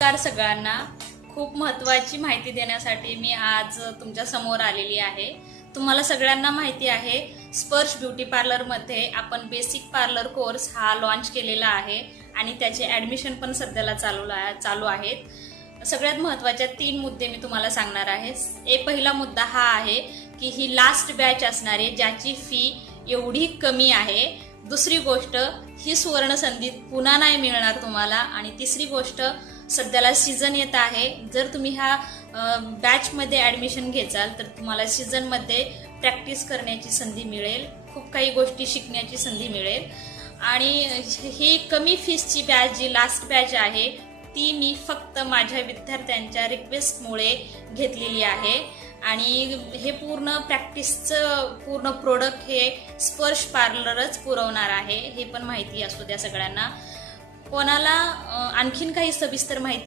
नमस्कार सगळ्यांना. खूप महत्त्वाची माहिती देण्यासाठी मी आज तुमच्या समोर आलेली आहे. तुम्हाला सगळ्यांना माहिती आहे, स्पर्श ब्युटी पार्लरमध्ये आपण बेसिक पार्लर कोर्स हा लॉन्च केलेला आहे आणि त्याचे ॲडमिशन पण सध्याला चालू आहेत. सगळ्यात महत्त्वाचे 3 मुद्दे मी तुम्हाला सांगणार आहे. पहिला मुद्दा हा आहे की ही लास्ट बॅच असणार आहे, ज्याची फी एवढी कमी आहे. दुसरी गोष्ट, ही सुवर्ण संधी पुन्हा नाही मिळणार तुम्हाला. आणि तिसरी गोष्ट, सध्याला सीझन येत आहे. जर तुम्ही ह्या बॅचमध्ये ॲडमिशन घेचाल तर तुम्हाला सीझनमध्ये प्रॅक्टिस करण्याची संधी मिळेल, खूप काही गोष्टी शिकण्याची संधी मिळेल. आणि ही कमी फीसची बॅच, जी लास्ट बॅच आहे, ती मी फक्त माझ्या विद्यार्थ्यांच्या रिक्वेस्टमुळे घेतलेली आहे. आणि हे पूर्ण प्रॅक्टिसचं पूर्ण प्रोडक्ट हे स्पर्श पार्लरच पुरवणार आहे, हे पण माहिती असू द्या सगळ्यांना. कोणाला आणखीन काही सविस्तर माहिती